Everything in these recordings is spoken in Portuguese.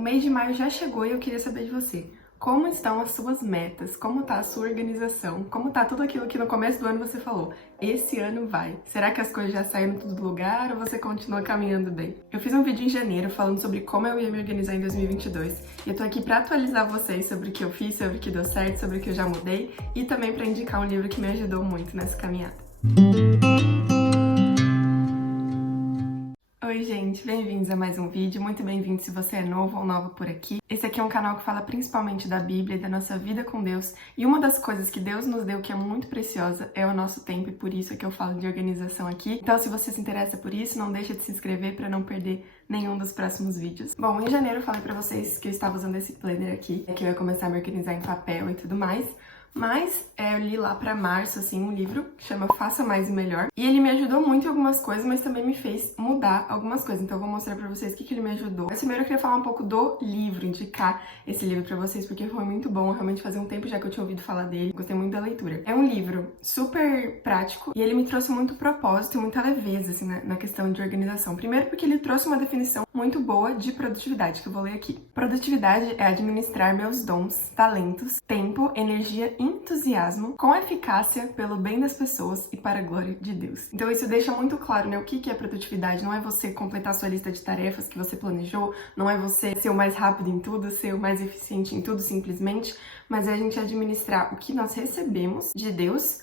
O mês de maio já chegou e eu queria saber de você. Como estão as suas metas? Como tá a sua organização? Como tá tudo aquilo que no começo do ano você falou? Esse ano vai. Será que as coisas já saíram tudo do lugar ou você continua caminhando bem? Eu fiz um vídeo em janeiro falando sobre como eu ia me organizar em 2022 e eu tô aqui pra atualizar vocês sobre o que eu fiz, sobre o que deu certo, sobre o que eu já mudei e também pra indicar um livro que me ajudou muito nessa caminhada. Oi gente, bem-vindos a mais um vídeo, muito bem-vindo se você é novo ou nova por aqui. Esse aqui é um canal que fala principalmente da Bíblia e da nossa vida com Deus, e uma das coisas que Deus nos deu que é muito preciosa é o nosso tempo, e por isso é que eu falo de organização aqui. Então se você se interessa por isso, não deixa de se inscrever para não perder nenhum dos próximos vídeos. Bom, em janeiro eu falei pra vocês que eu estava usando esse planner aqui, que eu ia começar a me organizar em papel e tudo mais. Mas eu li lá pra março, assim, um livro que chama Faça Mais e Melhor. E ele me ajudou muito em algumas coisas, mas também me fez mudar algumas coisas. Então eu vou mostrar pra vocês o que ele me ajudou. Mas primeiro eu queria falar um pouco do livro, indicar esse livro pra vocês, porque foi muito bom. Realmente fazia um tempo já que eu tinha ouvido falar dele. Gostei muito da leitura. É um livro super prático e ele me trouxe muito propósito e muita leveza, assim, na questão de organização. Primeiro porque ele trouxe uma definição muito boa de produtividade, que eu vou ler aqui. Produtividade é administrar meus dons, talentos, tempo, energia e entusiasmo com eficácia pelo bem das pessoas e para a glória de Deus. Então isso deixa muito claro, né, o que é produtividade. Não é você completar sua lista de tarefas que você planejou, não é você ser o mais rápido em tudo, ser o mais eficiente em tudo simplesmente, mas é a gente administrar o que nós recebemos de Deus,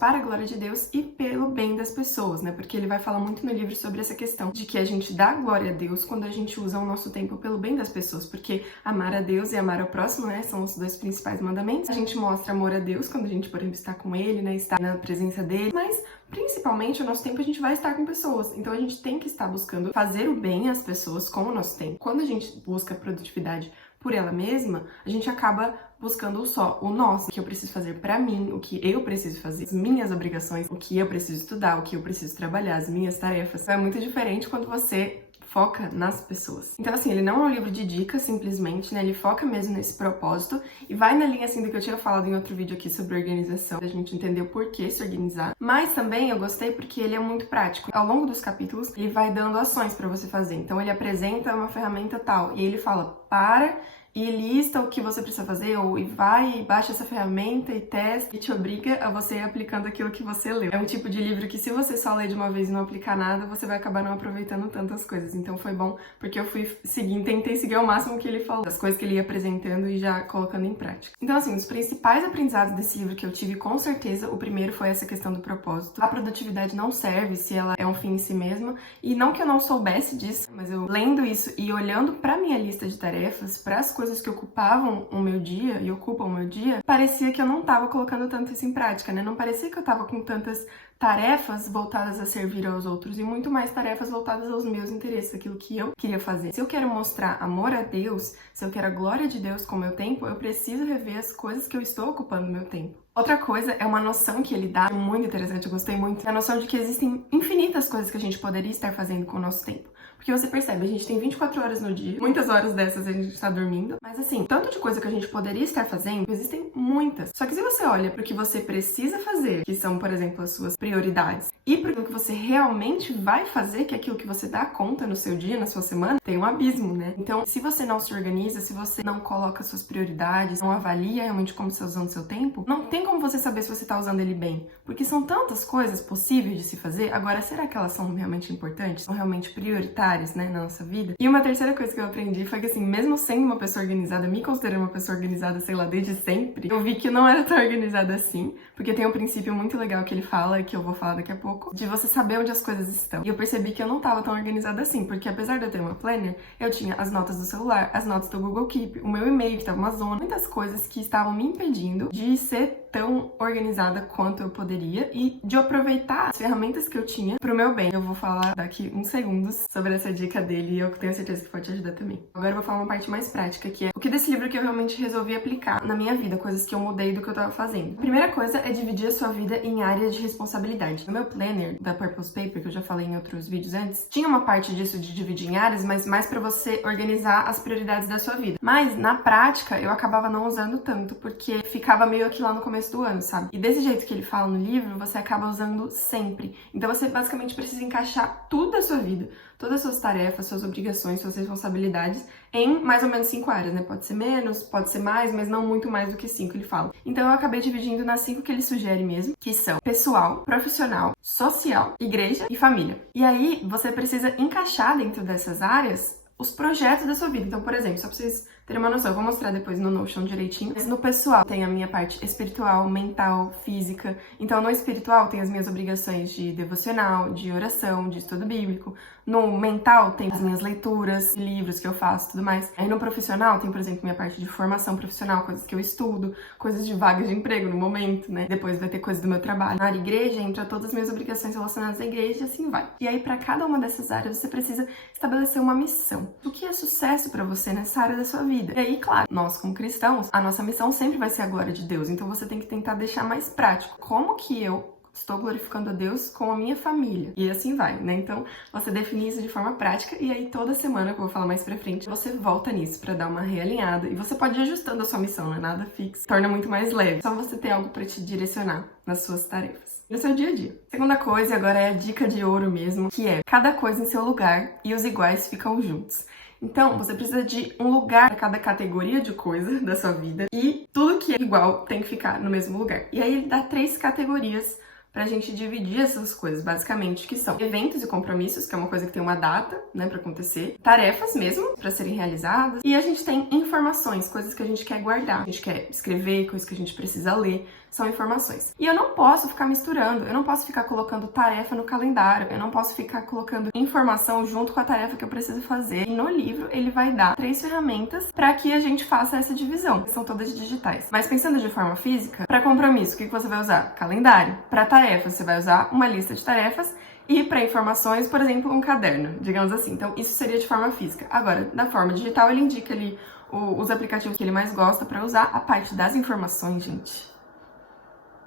para a glória de Deus e pelo bem das pessoas, né? Porque ele vai falar muito no livro sobre essa questão de que a gente dá glória a Deus quando a gente usa o nosso tempo pelo bem das pessoas, porque amar a Deus e amar ao próximo, né, são os dois principais mandamentos. A gente mostra amor a Deus quando a gente, por exemplo, está com ele, né, está na presença dele, mas principalmente o nosso tempo a gente vai estar com pessoas, então a gente tem que estar buscando fazer o bem às pessoas com o nosso tempo. Quando a gente busca produtividade por ela mesma, a gente acaba buscando só o nosso, o que eu preciso fazer pra mim, o que eu preciso fazer, as minhas obrigações, o que eu preciso estudar, o que eu preciso trabalhar, as minhas tarefas. É muito diferente quando você foca nas pessoas. Então, assim, ele não é um livro de dicas, simplesmente, né? Ele foca mesmo nesse propósito e vai na linha, assim, do que eu tinha falado em outro vídeo aqui sobre organização, a gente entender o porquê se organizar. Mas também eu gostei porque ele é muito prático. Ao longo dos capítulos, ele vai dando ações pra você fazer. Então, ele apresenta uma ferramenta tal e ele fala, para e lista o que você precisa fazer, ou vai e baixa essa ferramenta e testa, e te obriga a você ir aplicando aquilo que você leu. É um tipo de livro que se você só ler de uma vez e não aplicar nada, você vai acabar não aproveitando tantas coisas. Então foi bom, porque eu fui seguindo, tentei seguir ao máximo o que ele falou, as coisas que ele ia apresentando e já colocando em prática. Então assim, os principais aprendizados desse livro que eu tive, com certeza, o primeiro foi essa questão do propósito. A produtividade não serve se ela é um fim em si mesma, e não que eu não soubesse disso, mas eu lendo isso e olhando pra minha lista de tarefas, para as coisas que ocupavam o meu dia e ocupam o meu dia, parecia que eu não estava colocando tanto isso em prática, né? Não parecia que eu estava com tantas tarefas voltadas a servir aos outros e muito mais tarefas voltadas aos meus interesses, aquilo que eu queria fazer. Se eu quero mostrar amor a Deus, se eu quero a glória de Deus com o meu tempo, eu preciso rever as coisas que eu estou ocupando no meu tempo. Outra coisa é uma noção que ele dá, muito interessante, eu gostei muito, é a noção de que existem infinitas coisas que a gente poderia estar fazendo com o nosso tempo. Porque você percebe, a gente tem 24 horas no dia, muitas horas dessas a gente está dormindo, mas assim, tanto de coisa que a gente poderia estar fazendo, existem muitas. Só que se você olha para o que você precisa fazer, que são, por exemplo, as suas prioridades, e para o que você realmente vai fazer, que é aquilo que você dá conta no seu dia, na sua semana, tem um abismo, né? Então, se você não se organiza, se você não coloca suas prioridades, não avalia realmente como você está usando o seu tempo, não tem como você saber se você está usando ele bem. Porque são tantas coisas possíveis de se fazer, agora, será que elas são realmente importantes? São realmente prioritárias, né, na nossa vida? E uma terceira coisa que eu aprendi foi que, assim, mesmo sendo uma pessoa organizada, me considerando uma pessoa organizada, sei lá, desde sempre, eu vi que não era tão organizada assim, porque tem um princípio muito legal que ele fala, que eu vou falar daqui a pouco, de você saber onde as coisas estão. E eu percebi que eu não tava tão organizada assim, porque apesar de eu ter uma planner, eu tinha as notas do celular, as notas do Google Keep, o meu e-mail que tava uma zona, muitas coisas que estavam me impedindo de ser tão organizada quanto eu poderia e de aproveitar as ferramentas que eu tinha pro meu bem. Eu vou falar daqui uns segundos sobre essa dica dele e eu tenho certeza que pode te ajudar também. Agora eu vou falar uma parte mais prática, que é o que desse livro que eu realmente resolvi aplicar na minha vida, coisas que eu mudei do que eu tava fazendo. A primeira coisa é dividir a sua vida em áreas de responsabilidade. No meu planner da Purpose Paper, que eu já falei em outros vídeos antes, tinha uma parte disso de dividir em áreas, mas mais pra você organizar as prioridades da sua vida. Mas, na prática, eu acabava não usando tanto, porque ficava meio aqui lá no começo começo do ano, sabe? E desse jeito que ele fala no livro, você acaba usando sempre. Então você basicamente precisa encaixar tudo da sua vida, todas as suas tarefas, suas obrigações, suas responsabilidades em mais ou menos 5 áreas, né? Pode ser menos, pode ser mais, mas não muito mais do que 5, ele fala. Então eu acabei dividindo nas 5 que ele sugere mesmo, que são pessoal, profissional, social, igreja e família. E aí você precisa encaixar dentro dessas áreas os projetos da sua vida. Então, por exemplo, só pra vocês terem uma noção, eu vou mostrar depois no Notion direitinho. Mas no pessoal tem a minha parte espiritual, mental, física. Então, no espiritual tem as minhas obrigações de devocional, de oração, de estudo bíblico. No mental tem as minhas leituras, livros que eu faço, tudo mais. Aí no profissional tem, por exemplo, minha parte de formação profissional, coisas que eu estudo, coisas de vagas de emprego no momento, né? Depois vai ter coisas do meu trabalho. Na área igreja entra todas as minhas obrigações relacionadas à igreja e assim vai. E aí para cada uma dessas áreas você precisa estabelecer uma missão. O que é sucesso para você nessa área da sua vida? E aí, claro, nós como cristãos, a nossa missão sempre vai ser a glória de Deus. Então você tem que tentar deixar mais prático. Como que eu estou glorificando a Deus com a minha família? E assim vai, né? Então, você define isso de forma prática e aí toda semana, que eu vou falar mais pra frente, você volta nisso pra dar uma realinhada. E você pode ir ajustando a sua missão, não é nada fixo. Torna muito mais leve. Só você ter algo pra te direcionar nas suas tarefas. No seu dia a dia. Segunda coisa, agora é a dica de ouro mesmo, que é cada coisa em seu lugar e os iguais ficam juntos. Então, você precisa de um lugar para cada categoria de coisa da sua vida e tudo que é igual tem que ficar no mesmo lugar. E aí ele dá 3 categorias pra gente dividir essas coisas, basicamente, que são eventos e compromissos, que é uma coisa que tem uma data, né, pra acontecer, tarefas mesmo, pra serem realizadas, e a gente tem informações, coisas que a gente quer guardar, a gente quer escrever, coisas que a gente precisa ler, são informações. E eu não posso ficar misturando, eu não posso ficar colocando tarefa no calendário, eu não posso ficar colocando informação junto com a tarefa que eu preciso fazer. E no livro ele vai dar 3 ferramentas para que a gente faça essa divisão. São todas digitais. Mas pensando de forma física, para compromisso, o que você vai usar? Calendário. Para tarefas, você vai usar uma lista de tarefas. E para informações, por exemplo, um caderno, digamos assim. Então isso seria de forma física. Agora, da forma digital, ele indica ali os aplicativos que ele mais gosta para usar. A parte das informações, gente,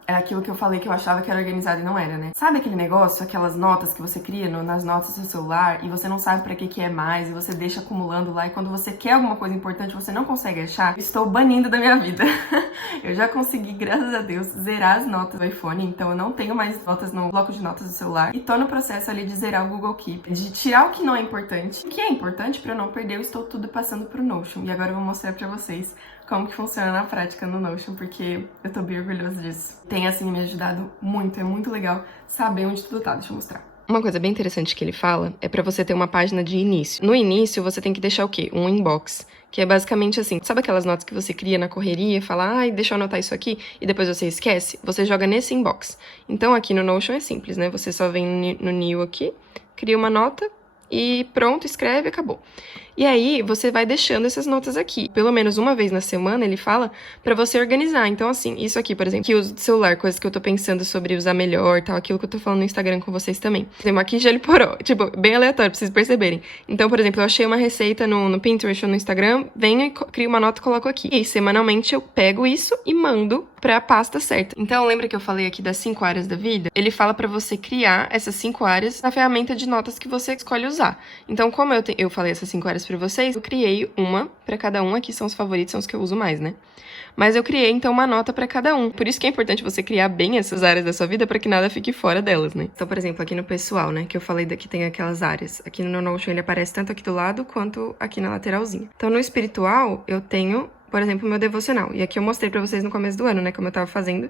é aquilo que eu falei que eu achava que era organizado e não era, né? Sabe aquele negócio, aquelas notas que você cria nas notas do seu celular e você não sabe pra que é mais e você deixa acumulando lá e quando você quer alguma coisa importante você não consegue achar? Estou banindo da minha vida. Eu já consegui, graças a Deus, zerar as notas do iPhone, então eu não tenho mais notas no bloco de notas do celular e tô no processo ali de zerar o Google Keep, de tirar o que não é importante. O que é importante pra eu não perder, eu estou tudo passando pro Notion e agora eu vou mostrar pra vocês como que funciona na prática no Notion, porque eu tô bem orgulhosa disso. Tem, assim, me ajudado muito, é muito legal saber onde tudo tá. Deixa eu mostrar. Uma coisa bem interessante que ele fala é pra você ter uma página de início. No início, você tem que deixar o quê? Um inbox, que é basicamente assim, sabe aquelas notas que você cria na correria, fala, ai, deixa eu anotar isso aqui, e depois você esquece? Você joga nesse inbox. Então, aqui no Notion é simples, né? Você só vem no new aqui, cria uma nota, e pronto, escreve, acabou. E aí, você vai deixando essas notas aqui. Pelo menos uma vez na semana, ele fala pra você organizar. Então, assim, isso aqui, por exemplo, que uso do celular, coisas que eu tô pensando sobre usar melhor, tal, aquilo que eu tô falando no Instagram com vocês também. Tem uma aqui gel poró, tipo, bem aleatório, pra vocês perceberem. Então, por exemplo, eu achei uma receita no Pinterest ou no Instagram, venho e crio uma nota e coloco aqui. E aí, semanalmente, eu pego isso e mando pra pasta certa. Então, lembra que eu falei aqui das 5 áreas da vida? Ele fala pra você criar essas 5 áreas na ferramenta de notas que você escolhe usar. Então, como eu falei essas 5 áreas pra vocês, eu criei uma pra cada um. Aqui são os favoritos, são os que eu uso mais, né? Mas eu criei, então, uma nota pra cada um. Por isso que é importante você criar bem essas áreas da sua vida pra que nada fique fora delas, né? Então, por exemplo, aqui no pessoal, né, que eu falei daqui tem aquelas áreas. Aqui no Notion ele aparece tanto aqui do lado quanto aqui na lateralzinha. Então, no espiritual, eu tenho, por exemplo, o meu devocional. E aqui eu mostrei pra vocês no começo do ano, né, como eu tava fazendo.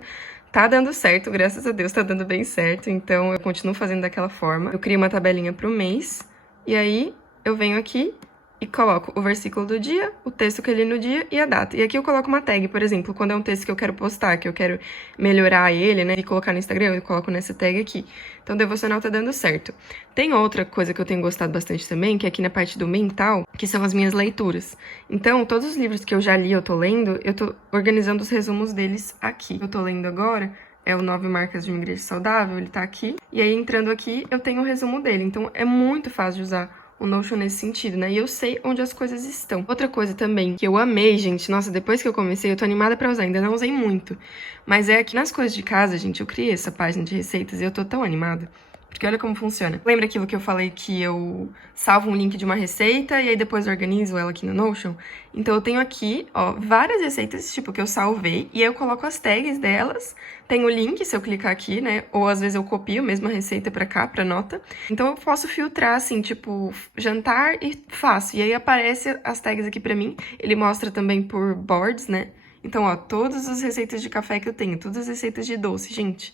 Tá dando certo, graças a Deus, tá dando bem certo. Então, eu continuo fazendo daquela forma. Eu crio uma tabelinha pro mês. E aí, eu venho aqui e coloco o versículo do dia, o texto que eu li no dia e a data. E aqui eu coloco uma tag, por exemplo, quando é um texto que eu quero postar, que eu quero melhorar ele, né, e colocar no Instagram, eu coloco nessa tag aqui. Então, o devocional tá dando certo. Tem outra coisa que eu tenho gostado bastante também, que é aqui na parte do mental, que são as minhas leituras. Então, todos os livros que eu já li, eu tô lendo, eu tô organizando os resumos deles aqui. Eu tô lendo agora é o 9 Marcas de uma Igreja Saudável, ele tá aqui. E aí, entrando aqui, eu tenho o resumo dele. Então, é muito fácil de usar o Notion nesse sentido, né? E eu sei onde as coisas estão. Outra coisa também que eu amei, gente, nossa, depois que eu comecei, eu tô animada pra usar, ainda não usei muito. Mas é aqui nas coisas de casa, gente, eu criei essa página de receitas e eu tô tão animada. Porque olha como funciona. Lembra aquilo que eu falei que eu salvo um link de uma receita e aí depois organizo ela aqui no Notion? Então eu tenho aqui, ó, várias receitas, tipo, que eu salvei, e aí eu coloco as tags delas, tem o link, se eu clicar aqui, né? Ou às vezes eu copio a mesma receita pra cá, pra nota. Então eu posso filtrar, assim, tipo, jantar e faço. E aí aparece as tags aqui pra mim. Ele mostra também por boards, né? Então, ó, todas as receitas de café que eu tenho, todas as receitas de doce, gente.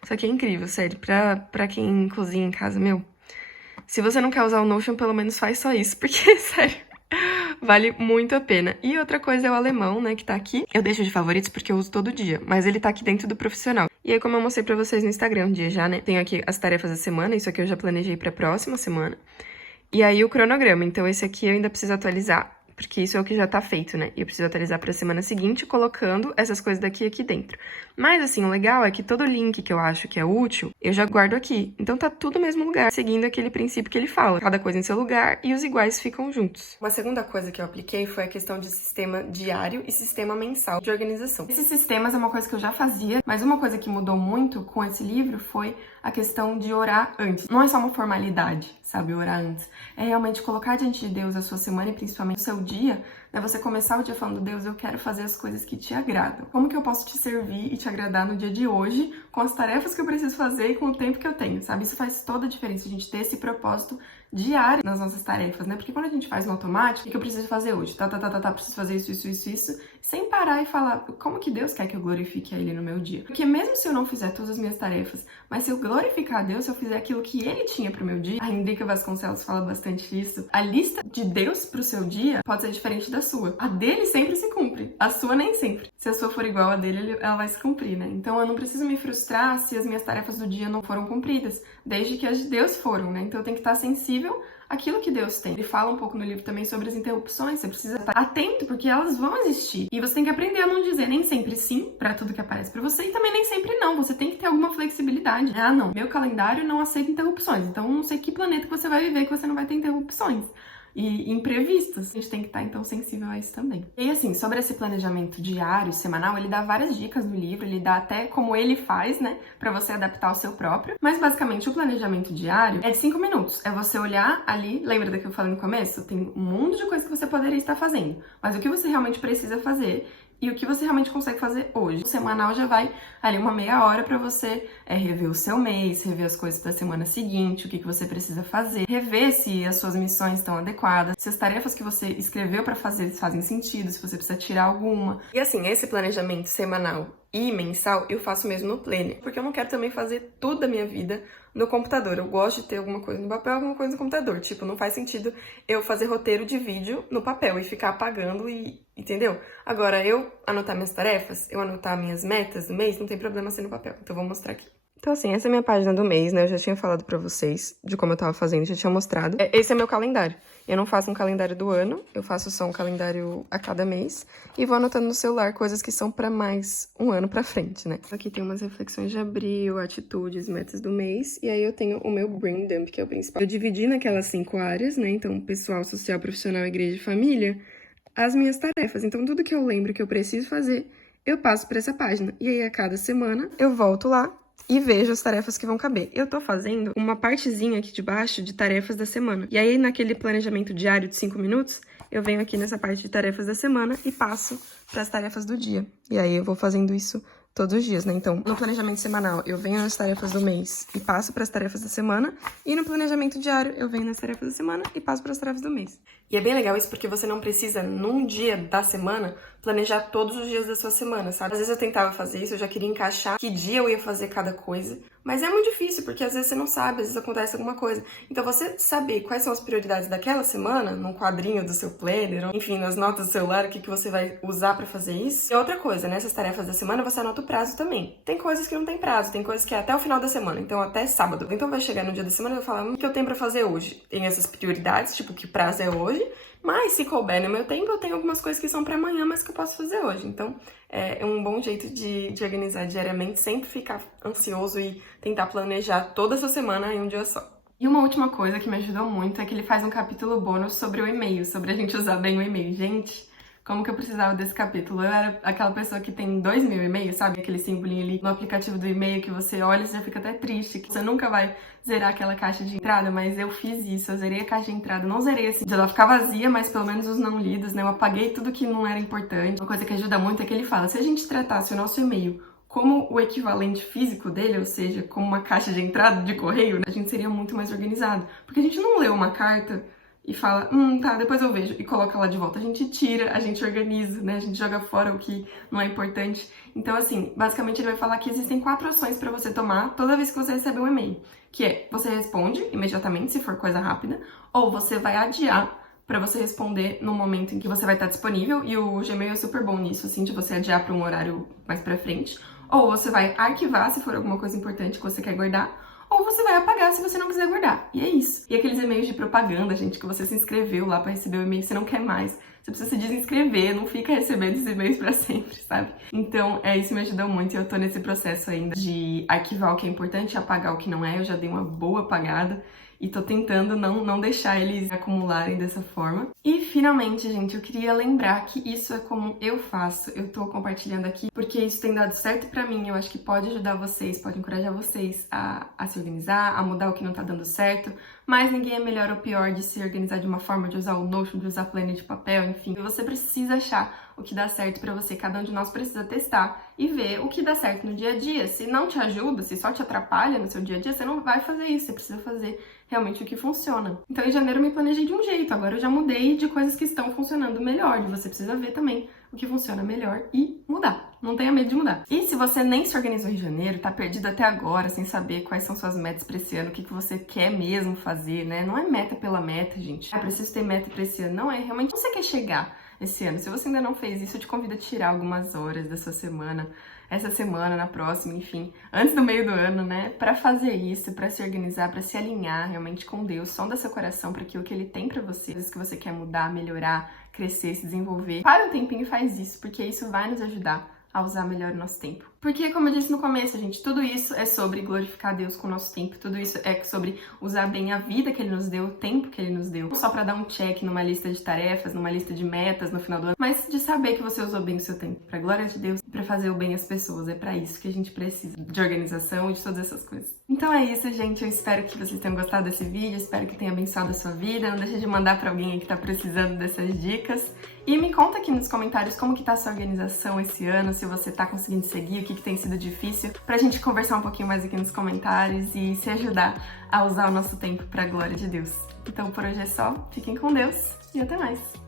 Isso aqui é incrível, sério, pra quem cozinha em casa, meu. Se você não quer usar o Notion, pelo menos faz só isso, porque, sério, vale muito a pena. E outra coisa é o alemão, né, que tá aqui. Eu deixo de favoritos porque eu uso todo dia, mas ele tá aqui dentro do profissional. E aí, como eu mostrei pra vocês no Instagram um dia já, né, tenho aqui as tarefas da semana, isso aqui eu já planejei pra próxima semana. E aí o cronograma, então esse aqui eu ainda preciso atualizar, porque isso é o que já tá feito, né? E eu preciso atualizar pra semana seguinte, colocando essas coisas daqui aqui dentro. Mas, assim, o legal é que todo link que eu acho que é útil, eu já guardo aqui. Então tá tudo no mesmo lugar, seguindo aquele princípio que ele fala. Cada coisa em seu lugar e os iguais ficam juntos. Uma segunda coisa que eu apliquei foi a questão de sistema diário e sistema mensal de organização. Esses sistemas é uma coisa que eu já fazia, mas uma coisa que mudou muito com esse livro foi a questão de orar antes. Não é só uma formalidade, sabe, orar antes. É realmente colocar diante de Deus a sua semana e principalmente o seu dia, né? Você começar o dia falando, Deus, eu quero fazer as coisas que te agradam. Como que eu posso te servir e te agradar no dia de hoje, com as tarefas que eu preciso fazer e com o tempo que eu tenho, sabe? Isso faz toda a diferença, a gente ter esse propósito diário nas nossas tarefas, né? Porque quando a gente faz no automático, o que eu preciso fazer hoje? Preciso fazer isso, sem parar e falar, como que Deus quer que eu glorifique a Ele no meu dia? Porque mesmo se eu não fizer todas as minhas tarefas, mas se eu glorificar a Deus, se eu fizer aquilo que Ele tinha pro meu dia, a Henrica Vasconcelos fala bastante isso, a lista de Deus pro seu dia pode ser diferente da sua. A dele sempre se cumpre, a sua nem sempre. Se a sua for igual a dele, ela vai se cumprir, né? Então eu não preciso me frustrar se as minhas tarefas do dia não foram cumpridas, desde que as de Deus foram, né? Então eu tenho que estar sensível aquilo que Deus tem. Ele fala um pouco no livro também sobre as interrupções, você precisa estar atento porque elas vão existir. E você tem que aprender a não dizer nem sempre sim pra tudo que aparece pra você e também nem sempre não. Você tem que ter alguma flexibilidade. Ah, não, meu calendário não aceita interrupções, então não sei que planeta que você vai viver que você não vai ter interrupções e imprevistos. A gente tem que estar, então, sensível a isso também. E assim, sobre esse planejamento diário, semanal, ele dá várias dicas no livro, ele dá até como ele faz, né, pra você adaptar o seu próprio. Mas, basicamente, o planejamento diário é de 5 minutos. É você olhar ali, lembra do que eu falei no começo? Tem um mundo de coisas que você poderia estar fazendo, mas o que você realmente precisa fazer e o que você realmente consegue fazer hoje. O semanal já vai ali uma meia hora para você rever o seu mês, rever as coisas da semana seguinte, o que você precisa fazer, rever se as suas missões estão adequadas, se as tarefas que você escreveu para fazer fazem sentido, se você precisa tirar alguma. E assim, esse planejamento semanal e mensal eu faço mesmo no Planner, porque eu não quero também fazer tudo da minha vida no computador. Eu gosto de ter alguma coisa no papel, alguma coisa no computador. Tipo, não faz sentido eu fazer roteiro de vídeo no papel e ficar apagando e... Entendeu? Agora, eu anotar minhas tarefas, eu anotar minhas metas do mês, não tem problema ser no papel. Então, eu vou mostrar aqui. Então, assim, essa é a minha página do mês, né? Eu já tinha falado pra vocês de como eu tava fazendo, já tinha mostrado. Esse é meu calendário. Eu não faço um calendário do ano, eu faço só um calendário a cada mês. E vou anotando no celular coisas que são pra mais um ano pra frente, né? Aqui tem umas reflexões de abril, atitudes, metas do mês. E aí eu tenho o meu brain dump, que é o principal. Eu dividi naquelas 5 áreas, né? Então, pessoal, social, profissional, igreja e família, as minhas tarefas. Então, tudo que eu lembro que eu preciso fazer, eu passo pra essa página. E aí, a cada semana, eu volto lá e vejo as tarefas que vão caber. Eu tô fazendo uma partezinha aqui de baixo de tarefas da semana. E aí, naquele planejamento diário de 5 minutos, eu venho aqui nessa parte de tarefas da semana e passo para as tarefas do dia. E aí, eu vou fazendo isso todos os dias, né? Então, no planejamento semanal, eu venho nas tarefas do mês e passo para as tarefas da semana. E no planejamento diário, eu venho nas tarefas da semana e passo para as tarefas do mês. E é bem legal isso porque você não precisa, num dia da semana, planejar todos os dias da sua semana, sabe? Às vezes eu tentava fazer isso, eu já queria encaixar que dia eu ia fazer cada coisa. Mas é muito difícil, porque às vezes você não sabe, às vezes acontece alguma coisa. Então você saber quais são as prioridades daquela semana, num quadrinho do seu planner, ou, enfim, nas notas do celular, o que você vai usar pra fazer isso. E outra coisa, nessas tarefas da semana, você anota o prazo também. Tem coisas que não tem prazo, tem coisas que é até o final da semana, então até sábado. Então vai chegar no dia da semana e eu vou falar, o que eu tenho pra fazer hoje? Tem essas prioridades, tipo, que prazo é hoje, mas se couber no meu tempo, eu tenho algumas coisas que são pra amanhã, mas que eu posso fazer hoje. Então, é um bom jeito de organizar diariamente, sempre ficar ansioso e tentar planejar toda a sua semana em um dia só. E uma última coisa que me ajudou muito é que ele faz um capítulo bônus sobre o e-mail, sobre a gente usar bem o e-mail. Gente, como que eu precisava desse capítulo. Eu era aquela pessoa que tem 2.000 e-mails, sabe? Aquele símbolinho ali no aplicativo do e-mail que você olha e você já fica até triste, que você nunca vai zerar aquela caixa de entrada, mas eu fiz isso, eu zerei a caixa de entrada, não zerei assim, de ela ficar vazia, mas pelo menos os não lidos, né? Eu apaguei tudo que não era importante. Uma coisa que ajuda muito é que ele fala, se a gente tratasse o nosso e-mail como o equivalente físico dele, ou seja, como uma caixa de entrada de correio, né, a gente seria muito mais organizado. Porque a gente não lê uma carta e fala, tá, depois eu vejo, e coloca lá de volta. A gente tira, a gente organiza, né? A gente joga fora o que não é importante. Então, assim, basicamente ele vai falar que existem 4 ações para você tomar toda vez que você receber um e-mail. Que é, você responde imediatamente, se for coisa rápida, ou você vai adiar para você responder no momento em que você vai estar disponível, e o Gmail é super bom nisso, assim, de você adiar para um horário mais pra frente. Ou você vai arquivar se for alguma coisa importante que você quer guardar, ou você vai apagar se você não quiser guardar. E é isso. E aqueles e-mails de propaganda, gente, que você se inscreveu lá pra receber o e-mail, você não quer mais. Você precisa se desinscrever, não fica recebendo esses e-mails pra sempre, sabe? Então, isso me ajudou muito e eu tô nesse processo ainda de arquivar o que é importante e apagar o que não é. Eu já dei uma boa apagada e tô tentando não deixar eles acumularem dessa forma. E finalmente, gente, eu queria lembrar que isso é como eu faço. Eu tô compartilhando aqui porque isso tem dado certo pra mim. Eu acho que pode ajudar vocês, pode encorajar vocês a se organizar, a mudar o que não tá dando certo. Mas ninguém é melhor ou pior de se organizar de uma forma, de usar o Notion, de usar planner de papel, enfim. Você precisa achar o que dá certo pra você. Cada um de nós precisa testar e ver o que dá certo no dia a dia. Se não te ajuda, se só te atrapalha no seu dia a dia, você não vai fazer isso. Você precisa fazer realmente o que funciona. Então, em janeiro eu me planejei de um jeito. Agora eu já mudei de coisas que estão funcionando melhor. E você precisa ver também o que funciona melhor e mudar. Não tenha medo de mudar. E se você nem se organizou em janeiro, tá perdido até agora, sem saber quais são suas metas pra esse ano, o que você quer mesmo fazer, né? Não é meta pela meta, gente. Preciso ter meta pra esse ano. Não é, realmente você quer chegar esse ano. Se você ainda não fez isso, eu te convido a tirar algumas horas da sua semana, essa semana, na próxima, enfim, antes do meio do ano, né? Pra fazer isso, pra se organizar, pra se alinhar realmente com Deus, sonda seu coração pra aquilo que Ele tem pra você, coisas que você quer mudar, melhorar, crescer, se desenvolver. Para um tempinho e faz isso, porque isso vai nos ajudar a usar melhor o nosso tempo. Porque, como eu disse no começo, gente, tudo isso é sobre glorificar Deus com o nosso tempo, tudo isso é sobre usar bem a vida que Ele nos deu, o tempo que Ele nos deu, não só pra dar um check numa lista de tarefas, numa lista de metas no final do ano, mas de saber que você usou bem o seu tempo, pra glória de Deus e pra fazer o bem às pessoas. É pra isso que a gente precisa de organização e de todas essas coisas. Então é isso, gente, eu espero que vocês tenham gostado desse vídeo, espero que tenha abençoado a sua vida, não deixe de mandar pra alguém aí que tá precisando dessas dicas. E me conta aqui nos comentários como que tá a sua organização esse ano, se você tá conseguindo seguir, o que tem sido difícil, pra gente conversar um pouquinho mais aqui nos comentários e se ajudar a usar o nosso tempo pra glória de Deus. Então por hoje é só, fiquem com Deus e até mais!